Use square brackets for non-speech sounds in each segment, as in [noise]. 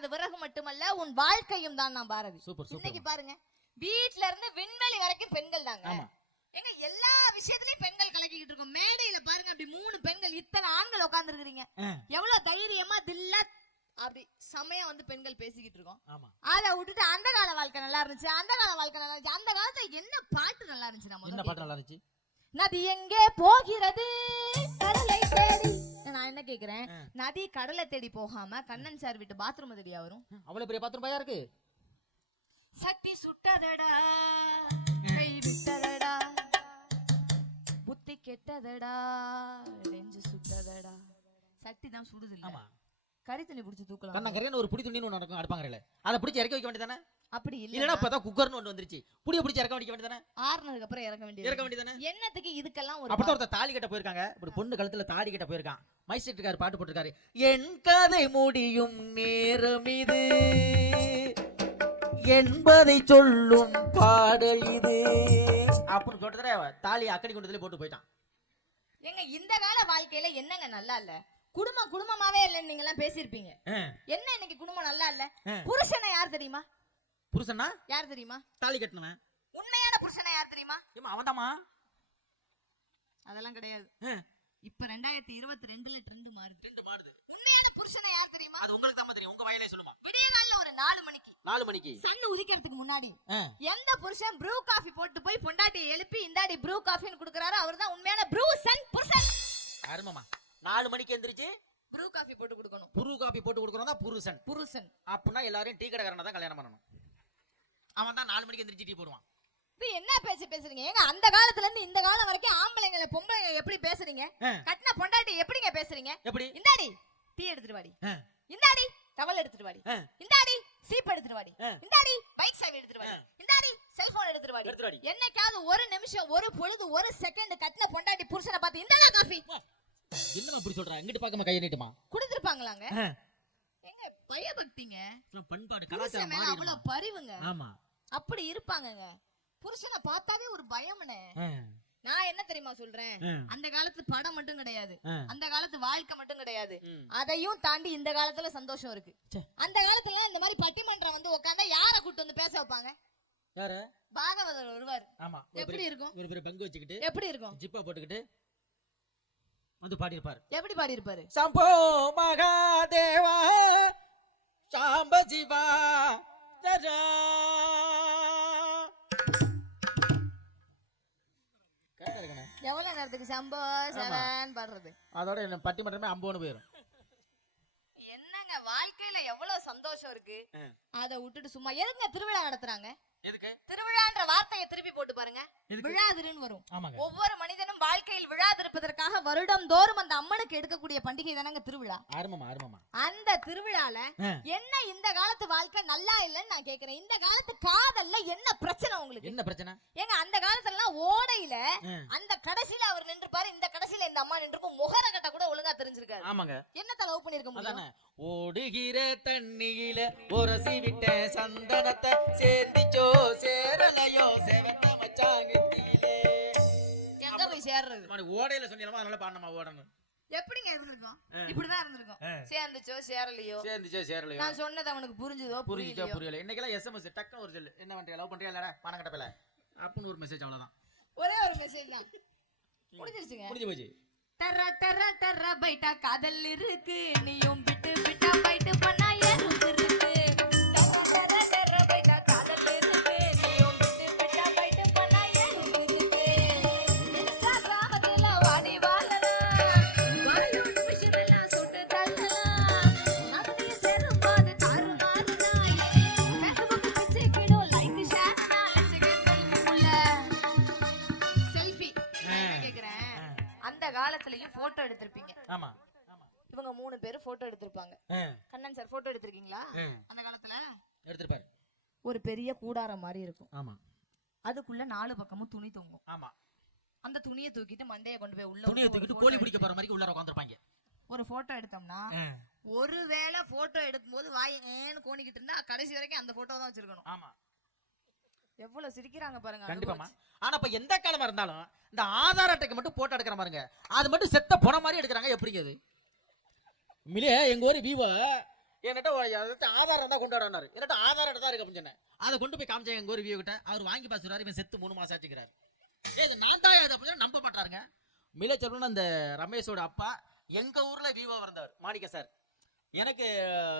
தனது விறகு மட்டுமல்ல உன் வாழ்க்கையும் தான் நான் பாரதி. இன்னைக்கு பாருங்க வீட்ல இருந்து விண்வெளி வரைக்கும் பெண்கள் தாங்க. எங்க எல்லா விஷயத்துலயும் பெண்கள் கலக்கிக்கிட்டு இருக்கோம். மேடையில பாருங்க அப்படி மூணு பெண்கள் இத்தனை ஆண்கள் உட்கார்ந்து இருக்கிறீங்க. எவ்வளவு தைரியமா தில்லா அப்படி செமையா வந்து பெண்கள் பேசிக்கிட்டு இருக்கோம். அதை விட்டுட்டு அந்த கால வாழ்க்கை நல்லா இருந்துச்சு அந்த கால வாழ்க்கை நல்லா இருந்துச்சு. அந்த காலத்துல என்ன பாட்டு நல்லா இருந்துச்சு நம்ம என்ன பாட்டு நல்லா இருந்துச்சு? நதி எங்கே போகிறது? கேக்குறேன். நதி கடலை தேடி போகாம கண்ணன் சார் வீட்டு பாத்ரூம் தேடியா வரும்? அவ்வளவு பெரிய பாத்திரம் பையா இருக்கு? சக்தி சுட்டதடா கை விட்டதடா புத்தி கெட்டதடா நெஞ்சு சுட்டதடா. சக்தி தான் சுடுது இல்ல. கறி தண்ணி புடிச்சு தூக்கலாம். கண்ணங்கரையான ஒரு புடி துணின்னு ஒன்று நடக்கும் அடுப்பாங்கரையில. அதை பிடிச்சி இறக்க வைக்க வேண்டியதானே அப்படி இல்லைன்னா இல்ல இப்பதான் குக்கர்னு ஒன்று வந்துருச்சு. புடிய பிடிச்சி இறக்க வைக்க வேண்டியதானே ஆறுனதுக்கு அப்புறம் இறக்க வேண்டியது. இறக்க வேண்டியதானே என்னத்துக்கு இதுக்கெல்லாம் ஒரு அப்பதான் ஒருத்தர் தாலி கட்ட போயிருக்காங்க. ஒரு பொண்ணு கழுத்துல தாலி கட்ட போயிருக்கான். மைசெட்டுக்காரு பாட்டு போட்டிருக்காரு. என் கதை முடியும் நேரம் இது. என்பதை சொல்லும் பாடல் இது. அப்படின்னு சொல்றத தாலி அக்கடி கொண்டதுல போட்டு போயிட்டான். ஏங்க இந்த கால வாழ்க்கையில என்னங்க நல்லா இல்ல? குடும்பம் குடும்பமாவே இல்லைன்னு நீங்க எல்லாம் பேசியிருப்பீங்க என்ன இன்னைக்கு குடும்பம் நல்லா இல்ல. புருஷனை யார் தெரியுமா? புருஷனா? யார் தெரியுமா? தாலி கட்டினவன். உண்மையான புருஷனை யார் தெரியுமா? ஏமா அதெல்லாம் கிடையாது. இப்ப ரெண்டாயிரத்தி இருபத்தி ரெண்டுல ட்ரெண்ட் மாறுது. ரெண்டு மாடுது உண்மையான புருஷனை யார் தெரியுமா? அது உங்களுக்கு தான் தெரியும். உங்க வாயிலே சொல்லுமா. விடிய காலைல ஒரு நாலு மணிக்கு. நாலு மணிக்கு. சன் உதிக்கிறதுக்கு முன்னாடி. எந்த புருஷன் ப்ரூ காஃபி போட்டு போய் பொண்டாட்டியை எழுப்பி இந்தாடி ப்ரூ காஃபின்னு கொடுக்குறாரோ அவர்தான் உண்மையான ப்ரூ சன் புருஷன். அருமமா நாலு மணிக்கு எந்திரிச்சு ப்ரூ காஃபி போட்டு கொடுக்கணும். புரு காப்பி போட்டு கொடுக்குறோம் தான் புருஷன். புருஷன். அப்படின்னா எல்லாரையும் டீ கடைக்காரனை தான் கல்யாணம் பண்ணணும். அவன் தான் நாலு மணிக்கு எந்திரிச்சு டீ போடுவான். இப்ப என்ன பேசி பேசுறீங்க? ஏங்க அந்த காலத்துல இருந்து இந்த காலம் வரைக்கும் ஆம்பளைங்களை பொம்பளை எப்படி பேசுறீங்க? ஆ. கட்டின பொண்டாட்டி எப்படிங்க பேசுறீங்க? எப்படி? இந்தாடி டீ எடுத்துட்டு வாடி. ஆ. இந்தாடி டவல் எடுத்துட்டு வாடி. ஆ. இந்தாடி சீப் எடுத்துட்டு வாடி. ஆ. இந்தாடி பைக் சாவி எடுத்துட்டு வாடி. ஆ. இந்தாடி செல்போன் எடுத்துட்டு வாடி. எடுத்துட்டு வாடி. என்னைக்காவது ஒரு நிமிஷம் ஒரு பொழுது ஒரு செகண்ட் கட்டின பொண்டாட்டி புருஷனை பார்த்து இந்தாடா காஃபி. என்னமா இப்படி சொல்ற? எங்கிட்டு பார்க்காம கையை நீட்டுமா? கொடுத்துருப்பாங்களாங்க. ஏங்க பயபக்திங்க. பண்பாடு கலாச்சாரம் மேல? அவ்வளவு பரிவுங்க. ஆமா. அப்படி இருப்பாங்கங்க. புருஷனை பார்த்தாவே ஒரு பயம்னே. நான் என்ன தெரியுமா சொல்றேன்? அந்த காலத்து படம் மட்டும் கிடையாது. அந்த காலத்து வாழ்க்கை மட்டும் கிடையாது. அதையும் தாண்டி இந்த காலத்துல சந்தோஷம் இருக்கு. அந்த காலத்துல இந்த மாதிரி பட்டிமன்றம் வந்து உட்காந்தா யார கூட்டு வந்து பேச வைப்பாங்க? யாரு? பாகவதர் வருவார் எப்படி இருக்கும்? ஒரு பெரிய பங்கு வச்சுக்கிட்டு எப்படி இருக்கும்? ஜிப்பா போட்டுக்கிட்டு வந்து பாடியிருப்பாரு. எப்படி பாடி இருப்பாரு சம்போ மகாதேவா சாம்ப சிவா. எவ்வளவு நேரத்துக்கு சம்போ சரண் பாடுறது? அதோட என்ன பட்டிமன்றமே அம்போன்னு போயிடும் என்னங்க வாழ்க்கையில எவ்வளவு சந்தோஷம் இருக்கு. அத விட்டுட்டு சும்மா எதுங்க திருவிழா நடத்துறாங்க? எதுக்கு? திருவிழான்ற வார்த்தையை திருப்பி போட்டு பாருங்க? விழாதிருன்னு வரும். ஆமாங்க. ஒவ்வொரு மனிதனும் வாழ்க்கையில் விழாதிருப்பதற்காக வருடம் தோறும் அந்த அம்மனுக்கு எடுக்கக்கூடிய பண்டிகை தானங்க திருவிழா. ஆரம்பமா ஆரம்பமா? அந்த திருவிழால. என்ன இந்த காலத்து வாழ்க்கை நல்லா இல்லைன்னு நான் கேக்குறேன். இந்த காலத்து காதல்ல என்ன பிரச்சனை உங்களுக்கு? என்ன பிரச்சனை? ஏங்க அந்த காலத்துல எல்லாம் ஓடையில. அந்த கடைசியில அவர் நின்றுப்பாரு இந்த கடைசியில இந்த அம்மா நின்றுக்கும் முகர தெரிஞ்சிருக்காரு ஆமாங்க. என்னத்த லவ் பண்ணிருக்க முடியும்? ஓடுகிற தண்ணியில உரசி விட்ட சந்தனத்தை சேர்ந்திச்சோ சேரலையோ செவத்த மச்சாங்கத்திலே எங்க போய் சேர்றது? மணி ஓடையில சொன்னீங்களா? அதனால பாடணுமா ஓடணும்? எப்படிங்க இருந்திருக்கும். இப்படிதான் இருந்திருக்கும். சேர்ந்துச்சோ சேரலையோ? சேர்ந்துச்சோ சேரலையோ? நான் சொன்னது அவனுக்கு புரிஞ்சுதோ புரியலையோ? புரியல. இன்னைக்கெல்லாம் எஸ்எம்எஸ் டக்குன்னு ஒரு சொல்லு. என்ன பண்றியா லவ் பண்றியா இல்லடா பணம் கட்டப்பல அப்படின்னு ஒரு மெசேஜ் அவ்வளவுதான். ஒரே ஒரு மெசேஜ் தான். முடிஞ்சிருச்சுங்க. முடிஞ்சு போச்சு. தர தர தர பைட்டா காதல் இருக்கு. நீயும் விட்டு விட்டா பைட்டு பண்ணா ஏறும் ஒரு பெரிய கூடாரம் மாதிரி இருக்கும். ஆமா. அதுக்குள்ள நாலு பக்கமும் துணி தொங்கும். ஆமா. அந்த துணியை தூக்கிட்டு மண்டைய கொண்டு போய் உள்ள துணியை ஒரு தூக்கிட்டு கோழி பிடிக்க போற மாதிரி உள்ளார உட்காந்துருப்பாங்க ஒரு போட்டோ எடுத்தோம்னா ஒருவேளை போட்டோ எடுக்கும்போது வாய் ஏன்னு கோணிக்கிட்டு இருந்தா கடைசி வரைக்கும் அந்த போட்டோ தான் வச்சிருக்கணும். ஆமா. எவ்வளவு சிரிக்கிறாங்க பாருங்க கண்டிப்பாமா ஆனா இப்ப எந்த காலமா இருந்தாலும் இந்த ஆதார் அட்டைக்கு மட்டும் போட்டோ எடுக்கிற பாருங்க. அது மட்டும் செத்த போன மாதிரி எடுக்கிறாங்க. எப்படிங்க அது? உண்மையிலே எங்க ஊர் விவோ என்கிட்ட ஆதாரம் தான் கொண்டு வரனாரு என்கிட்ட ஆதாரம் தான் இருக்கு அப்படின்னு சொன்னேன். அதை கொண்டு போய் காமிச்சேன் எங்க ஒரு வியூ கிட்ட அவர் வாங்கி பாசுறாரு இவன் செத்து மூணு மாசம் ஆச்சுக்கிறாரு ஏய், இது நான் தான் அது அப்படின்னு நம்ப மாட்டாருங்க. மிலச்செல்வன் அந்த ரமேஷோட அப்பா எங்க ஊர்ல விவோ வந்தவர் மாணிக்க சார். எனக்கு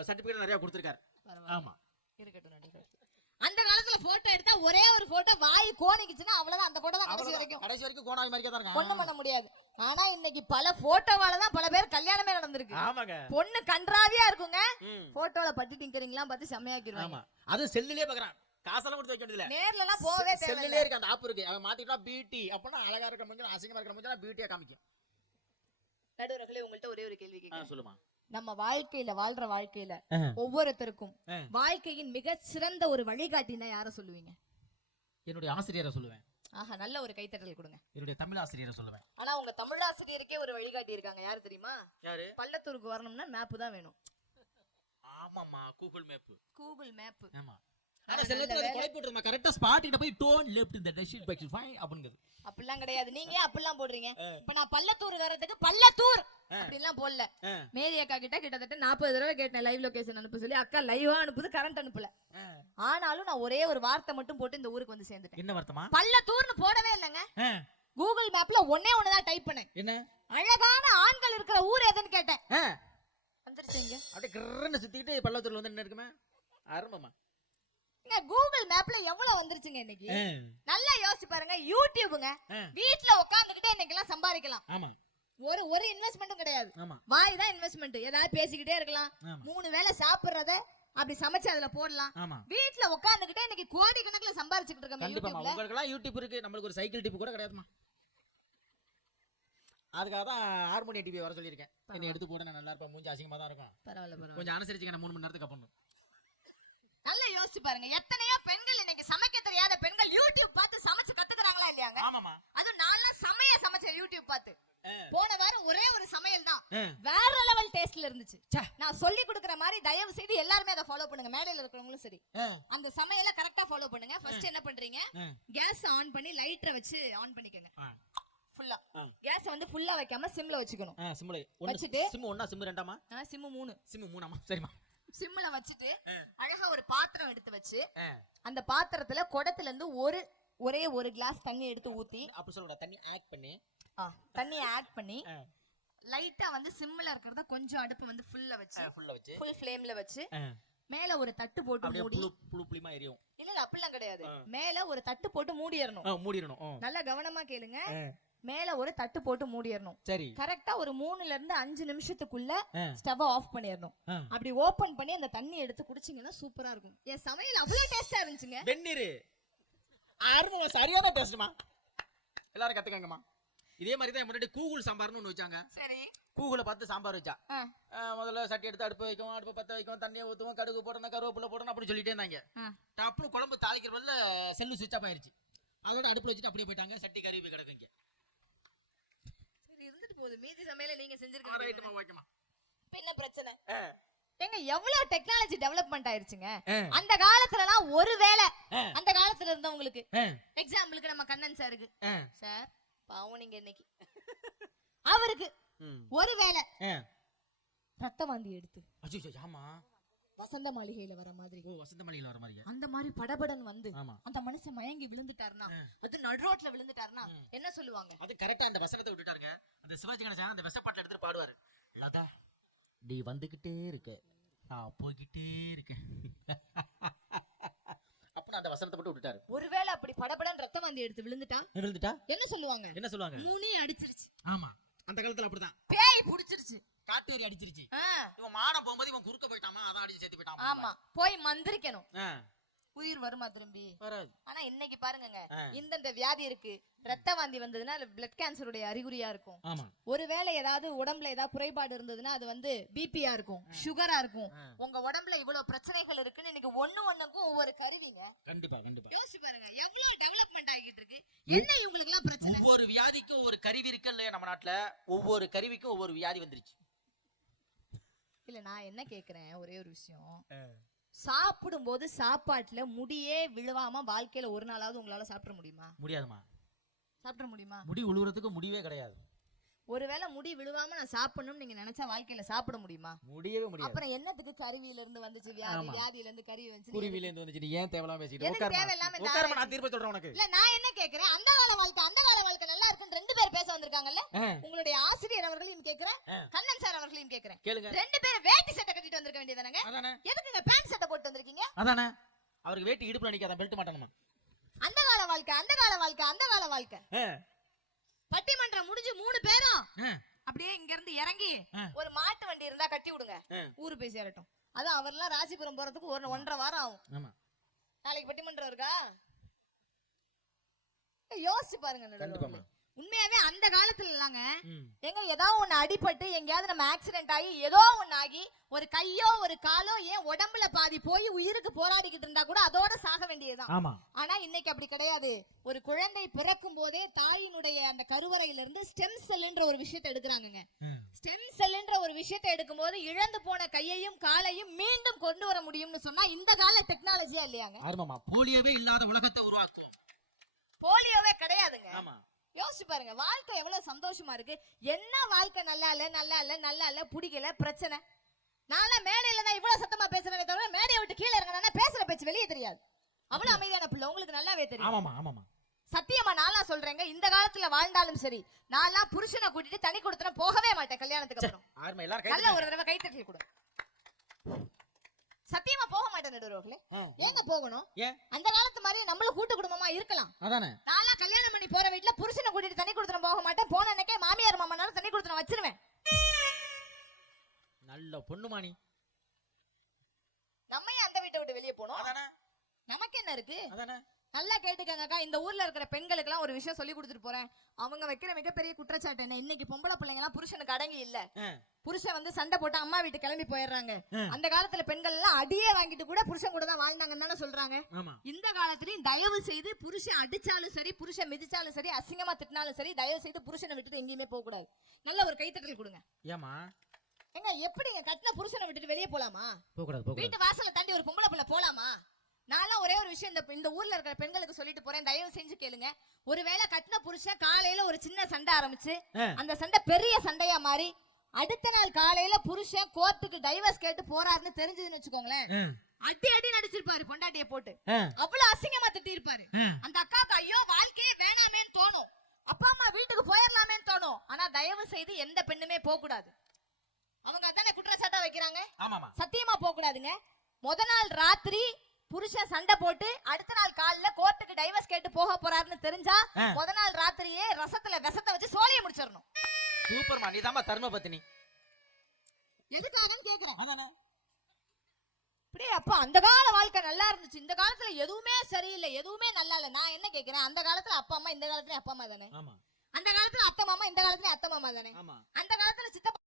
சர்டிபிகேட் நிறைய கொடுத்துருக்காரு. ஆமா. இருக்கட்டும் அந்த காலத்துல போட்டோ எடுத்தா ஒரே ஒரு போட்டோ வாய் கோணிக்குச்சுன்னா அவ்வளவுதான். அந்த போட்டோ தான் கடைசி. வரைக்கும். கடைசி வரைக்கும் கோணாவி மாதிரியே தான் ஒண்ணும் பண்ண முடியாது. ஆனா இன்னைக்கு பல போட்டோவால தான் பல பேர் கல்யாணமே நடந்திருக்கு. ஆமாங்க. பொண்ணு கன்றாவியா இருக்குங்க. போட்டோல பட்டு டிங்கரிங்லாம் பார்த்து செம்மையாக்கிடுவாங்க ஆமா. அது செல்லுலயே பாக்குறான் காசெல்லாம் கொடுத்து வைக்க வேண்டியதுல நேர்ல எல்லாம் போகவே தேவையில்ல. செல்லுலயே இருக்கு அந்த ஆப் இருக்கு. அவன் மாத்திட்டா பியூட்டி அப்பனா அழகா இருக்க முடியும் அசிங்கமா இருக்க முடியும் பியூட்டியா காமிக்கும். நடுவர்களே உங்கள்ட்ட ஒரே ஒரு கேள்வி ஆ, கேட்கிறேன். சொல்லுமா. நம்ம வாழ்க்கையில வாழ்ற வாழ்க்கையில. ஒவ்வொருத்தருக்கும். வாழ்க்கையின் மிக சிறந்த ஒரு வழிகாட்டினா யார சொல்லுவீங்க? என்னுடைய ஆசிரியரை சொல்லுவேன். ஆஹா நல்ல ஒரு கைத்தட்டல் கொடுங்க. என்னுடைய தமிழ் ஆசிரியரை சொல்லுவேன். ஆனா உங்க தமிழாசிரியருக்கே ஒரு வழிகாட்டி இருக்காங்க. யாரு தெரியுமா? யாரு? பள்ளத்தூருக்கு வரணும்னா மேப் தான் வேணும். ஆமாமா கூகுள் மேப் கூகுள் மேப் ஆமா. ஆனா சில நேரத்துல அது கொலை போட்டுருமா கரெக்டா ஸ்பாட் கிட்ட போய் டோன் லெஃப்ட் இந்த பைக் ஃபைன் அப்படிலாம் கிடையாது. நீங்க ஏன் அப்படிலாம் போடுறீங்க? இப்ப நான் பள்ளத்தூர் வர்றதுக்கு பள்ளத்தூர் அப்படிலாம் போடல. ஆ. மேரி அக்கா கிட்ட கிட்டத்தட்ட நாற்பது தடவை கேட்டேன் லைவ் லொகேஷன் அனுப்ப சொல்லி அக்கா லைவா அனுப்புது கரண்ட் அனுப்பல. ஆனாலும் நான் ஒரே ஒரு வார்த்தை மட்டும் போட்டு இந்த ஊருக்கு வந்து சேர்ந்துட்டேன். என்ன வருத்தமா பள்ளத்தூர்னு போடவே இல்லைங்க. கூகுள் மேப்ல ஒன்னே ஒண்ணுதான் டைப் பண்ணேன். என்ன? அழகான ஆண்கள் இருக்கிற ஊர் எதுன்னு கேட்டேன். வந்துருச்சுங்க அப்படியே கிரன்னு சுத்திக்கிட்டு பள்ளத்தூர்ல வந்து என்ன இருக்குமே. அருமமா கூகுள் மேப்ல எவ்வளவு வந்துருச்சுங்க இன்னைக்கு? நல்லா யோசிச்சு பாருங்க யூடியூபுங்க. வீட்ல உட்காந்துக்கிட்டே இன்னைக்கு எல்லாம் சம்பாதிக்கலாம். ஆமா. ஒரு ஒரு இன்வெஸ்ட்மெண்ட்டும் கிடையாது. வாய் தான் இன்வெஸ்ட்மெண்ட் ஏதாவது பேசிக்கிட்டே இருக்கலாம். மூணு வேளை சாப்பிடுறத அப்படி சமைச்சு அதுல போடலாம். ஆமா. வீட்ல உட்காந்துக்கிட்டே இன்னைக்கு கோடி கணக்குல சம்பாரிச்சுக்கிட்டு இருக்கோம் யூடியூப்ல உங்களுக்கு எல்லாம் யூடியூப் இருக்கு. நம்மளுக்கு ஒரு சைக்கிள் டிப் கூட கிடையாதுமா அதுக்காக தான் ஹார்மோனிய டிவி வர சொல்லியிருக்கேன். என்ன எடுத்து போட நான் நல்லா இருப்பேன். மூஞ்சி அசிங்கமா தான் இருக்கும். பரவாயில்ல கொஞ்சம் அனுசரிச்சுங்க நான் மூணு மணி நேரத்துக்கு அப்புறம் யோசிச்சு பாருங்க எத்தனையோ பெண்கள் இன்னைக்கு சமைக்க தெரியாத பெண்கள் யூடியூப் பார்த்து சமைச்சு கத்துக்கறாங்களா இல்லையாங்க? ஆமாமா அதுவும் நான்லாம் சமைய சமைச்சேன் யூடியூப் பார்த்து. போன வாரம் ஒரே ஒரு சமையல் தான். வேற லெவல் டேஸ்ட்ல இருந்துச்சு. ச்சே. நான் சொல்லி கொடுக்குற மாதிரி தயவு செய்து எல்லாருமே அதை ஃபாலோ பண்ணுங்க. மேடையில இருக்கிறவங்களும் சரி. அந்த சமையல கரெக்டா ஃபாலோ பண்ணுங்க. ஃபர்ஸ்ட் என்ன பண்றீங்க. கேஸ் ஆன் பண்ணி லைட்டரை வச்சு ஆன் பண்ணிக்கோங்க. ஃபுல்லா. கேஸ் வந்து ஃபுல்லா வைக்காம சிம்ல வச்சுக்கணும். ஒண்ணு வச்சுட்டு? சிம் ஒண்ணா சிம் ரெண்டாமா சிம்மு மூணு. சிம் மூணாமா? சரிம்மா. சிம்ல வச்சுட்டு. அழகா ஒரு பாத்திரம் எடுத்து வச்சு. அந்த பாத்திரத்துல குடத்துல இருந்து ஒரு ஒரே ஒரு கிளாஸ் தண்ணி எடுத்து ஊத்தி அப்படி சொல்லக்கூட தண்ணி ஆட் பண்ணி தண்ணியை ஆட் பண்ணி. லைட்டா வந்து சிம்ல இருக்கிறத கொஞ்சம் அடுப்பு வந்து ஃபுல்லா வச்சு ஃபுல்லா வச்சு ஃபுல் ஃப்ளேம்ல வச்சு. மேல ஒரு தட்டு போட்டு மூடி புழு புளிமா எரியும் இல்ல இல்ல அப்படிலாம் கிடையாது. மேல ஒரு தட்டு போட்டு மூடிடணும் மூடிடணும். நல்லா கவனமா கேளுங்க. மேல ஒரு தட்டு போட்டு மூடிடணும். சரி. கரெக்டா ஒரு மூணுல இருந்து அஞ்சு நிமிஷத்துக்குள்ள. ஸ்டவ் ஆஃப் பண்ணிடணும். அப்படி ஓபன் பண்ணி அந்த தண்ணி எடுத்து குடிச்சீங்கன்னா சூப்பரா இருக்கும். என் சமையல் அவ்வளவு டேஸ்டா இருந்துச்சுங்க. வெந்நீர். அருமை சரியான டேஸ்ட்மா எல்லாரும் கத்துக்கங்கம்மா. இதே மாதிரி தான் முன்னாடி கூகுள் சாம்பார்னு ஒன்று வச்சாங்க. சரி. கூகுளை பார்த்து சாம்பார் வச்சா. முதல்ல சட்டி எடுத்து அடுப்பு வைக்கும் அடுப்பு பற்ற வைக்கும் தண்ணியை ஊற்றுவோம் கடுகு போடணும் கருவேப்பிலை போடணும் அப்படி சொல்லிட்டே இருந்தாங்க. டப்புனு குழம்பு தாளிக்கிற பதில் செல்லு சுவிட்ச் ஆஃப் ஆயிருச்சு. அதோட அடுப்பில் வச்சுட்டு அப்படியே போயிட்டாங்க. சட்டி கருவி கிடக்குங்க போகுது மீதி சமையல நீங்க செஞ்சிருக்கீங்க ரைட்டுமா ஓகேமா இப்ப என்ன பிரச்சனை ஆ. ஏங்க எவ்வளவு டெக்னாலஜி டெவலப்மெண்ட் ஆயிருச்சுங்க. அந்த காலத்துலலாம் ஒரு வேளை ஆ. அந்த காலத்துல இருந்தவங்களுக்கு. எக்ஸாம்பிளுக்கு நம்ம கண்ணன் சாருக்கு. சார் பாவம் நீங்க இன்னைக்கு [laughs] அவருக்கு ம். ஒரு வேளை ஆ. ரத்த வாந்தி எடுத்து ஆமா வசந்த மாளிகையில வர மாதிரி. ஓ வசந்த மலையில் வர மாதிரி அந்த மாதிரி படபடன் வந்து அந்த மனுஷன் மயங்கி விழுந்துட்டாருன்னா ஆ. அது நடுரோட்ல விழுந்துட்டாருன்னா ம். என்ன சொல்லுவாங்க? அது கரெக்டா அந்த வசனத்தை விட்டுட்டாருங்க. அந்த சிவாஜி கணேசன் அந்த விஷப்பாட்டில் எடுத்துட்டு பாடுவாரு. லதா நீ வந்துகிட்டே இருக்க. நான் போய்கிட்டே இருக்கேன். [laughs] அப்ப அந்த வசனத்தை மட்டும் விட்டுட்டாரு. ஒருவேளை அப்படி படபடன் ரத்த வாந்தி எடுத்து விழுந்துட்டா? விழுந்துட்டா? என்ன சொல்லுவாங்க? என்ன சொல்லுவாங்க? மூணே அடிச்சிருச்சு. ஆமா. அந்த காலத்துல அப்படிதான் பேய் புடிச்சிருச்சு. காட்டேரி அடிச்சிருச்சு. இவன் மானம் போகும்போது இவன் குறுக்க போயிட்டாமா? அதான் அடிச்சு சேர்த்து போயிட்டான் ஆமா. போய் மந்திரிக்கணும். உயிர் வருமா திரும்பி? வராது. ஆனா இன்னைக்கு பாருங்கங்க. ஆ. இந்தந்த வியாதி இருக்கு. ரத்த வாந்தி வந்ததுன்னா பிளட் கேன்சருடைய அறிகுறியா இருக்கும். ஒருவேளை ஏதாவது உடம்புல ஏதாவது குறைபாடு இருந்ததுன்னா அது வந்து பிபியா இருக்கும். சுகரா இருக்கும். உங்க உடம்புல இவ்வளவு பிரச்சனைகள் இருக்குன்னு இன்னைக்கு ஒண்ணு ஒண்ணுக்கும் ஒவ்வொரு கருவிங்க. கண்டிப்பா கண்டிப்பா. யோசிச்சு பாருங்க. எவ்வளவு டெவலப்மெண்ட் ஆகிட்டு இருக்கு. என்ன இவங்களுக்கு எல்லாம் பிரச்சனை? ஒவ்வொரு வியாதிக்கும் ஒரு கருவி இருக்கு இல்லையா நம்ம நாட்டுல? ஒவ்வொரு கருவிக்கும் ஒவ்வொரு வியாதி வந்துருச்சு. இல்ல நான் என்ன கேக்குறேன்? ஒரே ஒரு விஷயம். சாப்பிடும்போது சாப்பாட்டுல முடியே விழுவாம வாழ்க்கையில ஒரு நாளாவது உங்களால சாப்பிட முடியுமா? முடியாதுமா சாப்பிட முடியுமா? முடி உழுவுறதுக்கு முடிவே கிடையாது. ஒருவேளை முடி விழுவாம நான் சாப்பிடணும்னு நீங்க நினைச்சா வாழ்க்கையில சாப்பிட முடியுமா? முடியவே முடியாது. அப்புறம் என்னத்துக்கு கருவியில இருந்து வந்துச்சு? வியாதி. வியாதியில இருந்து கருவி வந்துச்சு? குருவில இருந்து வந்துச்சு. ஏன் தேவையில்லாம பேசிட்டு உட்காருமா. தேவையில்லாம இந்த உட்காருமா நான் தீர்ப்பு சொல்றேன் உனக்கு. இல்ல நான் என்ன கேக்குறேன்? அந்த கால வாழ்க்கை அந்த கால வாழ்க்கை நல்லா இருக்குன்னு ரெண்டு பேர் பேச வந்திருக்காங்கல்ல? உங்களுடைய ஆசிரியர் அவர்களையும் கேக்குறேன். கண்ணன் சார் அவர்களையும் கேக்குறேன். கேளுங்க. ரெண்டு பேரும் வேட்டி சட்டை கட்டிட்டு வந்திருக்க வேண்டியதானங்க எதுக்குங்க பேண்ட் சட்டை போட்டு வந்திருக்கீங்க? அதானே. அவருக்கு வேட்டி இடுப்புல நிக்காத பெல்ட் மாட்டணுமா அந்த கால வாழ்க்கை அந்த கால வாழ்க்கை அந்த கால வாழ்க்கை. பட்டிமன்றம் முடிஞ்சு மூணு பேரும் அப்படியே இங்க இருந்து இறங்கி. ஒரு மாட்டு வண்டி இருந்தா கட்டி விடுங்க. ஊரு போய் சேரட்டும். அதான் அவர்லாம் ராசிபுரம் போறதுக்கு ஒரு ஒன்றரை வாரம் ஆகும். நாளைக்கு பட்டிமன்றம் இருக்கா? யோசிச்சு பாருங்க. உண்மையாவே அந்த காலத்துல இல்லங்க. எங்க ஏதாவது ஒண்ணு அடிபட்டு எங்கேயாவது நம்ம ஆக்சிடென்ட் ஆகி ஏதோ ஒண்ணு ஆகி ஒரு கையோ ஒரு காலோ ஏன் உடம்புல பாதி போய் உயிருக்கு போராடிக்கிட்டு இருந்தா கூட அதோட சாக வேண்டியதுதான். ஆனா இன்னைக்கு அப்படி கிடையாது. ஒரு குழந்தை பிறக்கும் போதே தாயினுடைய அந்த கருவறையில இருந்து ஸ்டெம் செல்ன்ற ஒரு விஷயத்தை எடுக்கிறாங்கங்க. ம். ஸ்டெம் செல்ன்ற ஒரு விஷயத்தை எடுக்கும்போது இழந்து போன கையையும் காலையும் மீண்டும் கொண்டு வர முடியும்னு சொன்னா இந்த கால டெக்னாலஜியா இல்லையாங்க? ஆமாமா போலியோவே இல்லாத உலகத்தை உருவாக்குவோம். போலியோவே கிடையாதுங்க. ஆமா. யோசிச்சு பாருங்க வாழ்க்கை எவ்வளவு சந்தோஷமா இருக்கு. என்ன வாழ்க்கை நல்லா இல்ல நல்லா இல்ல நல்லா இல்ல பிடிக்கல பிரச்சனை. நான்லாம் மேடையில தான் இவ்வளவு சத்தமா பேசுறேனே தவிர மேடையை விட்டு கீழே இறங்கினா பேசுற பேச்சு வெளியே தெரியாது. அவ்வளவு அமைதியான பிள்ளை உங்களுக்கு நல்லாவே தெரியும். ஆமாமா ஆமாமா சத்தியமா நான்லாம் சொல்றேங்க இந்த காலத்துல வாழ்ந்தாலும் சரி நான்லாம் புருஷனை கூட்டிட்டு தனி கொடுத்தன போகவே மாட்டேன் கல்யாணத்துக்கு அப்புறம். நல்ல ஒரு தடவை கைத்தட்டல் கொடு. சத்தியமா போக மாட்டேன் நடுவர்களே. ஏங்க போகணும்? அந்த காலத்து மாதிரி நம்மளும் கூட்டு இருக்கலாம். அதானே? நான்லாம் கல்யாணம் பண்ணி போற வீட்டுல புருஷனை கூட்டிட்டு தனி கொடுத்துன போக மாட்டேன். போன அன்னைக்கே மாமியார் மாமனாரும் தனி கொடுத்துன வச்சிருவேன். நல்ல பொண்ணுமானி நம்ம ஏன் அந்த வீட்டை விட்டு வெளியே போனோம்? அதானே? நமக்கு என்ன இருக்கு? அதானே? நல்லா கேட்டுக்கங்கக்கா. இந்த ஊர்ல இருக்கிற பெண்களுக்கெல்லாம் ஒரு விஷயம் சொல்லி கொடுத்துட்டு போறேன். அவங்க வைக்கிற மிகப்பெரிய குற்றச்சாட்டு என்ன? இன்னைக்கு பொம்பளை பிள்ளைங்க எல்லாம் புருஷனுக்கு அடங்கி இல்ல. புருஷன் வந்து சண்டை போட்டு அம்மா வீட்டு கிளம்பி போயிடுறாங்க. அந்த காலத்துல பெண்கள் எல்லாம் அடியே வாங்கிட்டு கூட புருஷன் கூட தான் வாழ்ந்தாங்கன்னு தானே சொல்றாங்க. இந்த காலத்துலயும் தயவு செய்து புருஷன் அடிச்சாலும் சரி புருஷன் மிதிச்சாலும் சரி அசிங்கமா திட்டினாலும் சரி தயவு செய்து புருஷனை விட்டுட்டு எங்கேயுமே போக கூடாது. நல்ல ஒரு கைத்தட்டல் கொடுங்க. ஏமா ஏங்க எப்படிங்க கட்டின புருஷனை விட்டுட்டு வெளியே போலாமா? போக கூடாது. வீட்டு வாசல்ல தாண்டி ஒரு பொம்பளை புள்ள போலாமா? நான்லாம் ஒரே ஒரு விஷயம் இந்த இந்த ஊர்ல இருக்கிற பெண்களுக்கு சொல்லிட்டு போறேன். தயவு செஞ்சு கேளுங்க. ஒருவேளை கட்டின புருஷன் காலையில ஒரு சின்ன சண்டை ஆரம்பிச்சு. அந்த சண்டை பெரிய சண்டையா மாறி அடுத்த நாள் காலையில புருஷன் கோர்ட்டுக்கு டைவர்ஸ் கேட்டு போறாருன்னு தெரிஞ்சதுன்னு வச்சுக்கோங்களேன். அடி அடி நடிச்சிருப்பாரு பொண்டாட்டிய போட்டு. அவ்வளவு அசிங்கமா திட்டி இருப்பாரு. அந்த அக்காவுக்கு ஐயோ வாழ்க்கையே வேணாமேன்னு தோணும். அப்பா அம்மா வீட்டுக்கு போயிடலாமேன்னு தோணும். ஆனா தயவு செய்து எந்த பெண்ணுமே போக கூடாது அவங்க அதானே குற்றச்சாட்டா வைக்கிறாங்க? சத்தியமா போக கூடாதுங்க முத நாள் ராத்திரி புருஷன் சண்டை போட்டு அடுத்த நாள் காலைல கோர்ட்டுக்கு டைவர்ஸ் கேட்டு போக போறாருன்னு தெரிஞ்சா. முத நாள் ராத்திரியே ரசத்துல விஷத்தை வச்சு சோழியை முடிச்சிடணும். சூப்பர்மா நீ தாமா தர்ம பத்தினி எதுக்காகன்னு கேக்குறேன். அதானே? அப்படியே அப்பா அந்த கால வாழ்க்கை நல்லா இருந்துச்சு. இந்த காலத்துல எதுவுமே சரியில்லை எதுவுமே நல்லா இல்ல. நான் என்ன கேக்குறேன்? அந்த காலத்துல அப்பா அம்மா இந்த காலத்துல அப்பா அம்மா தானே? ஆமா. அந்த காலத்துல அத்தை மாமா இந்த காலத்துல அத்தை மாமா தானே? ஆமா. அந்த காலத்துல சித்தப்பா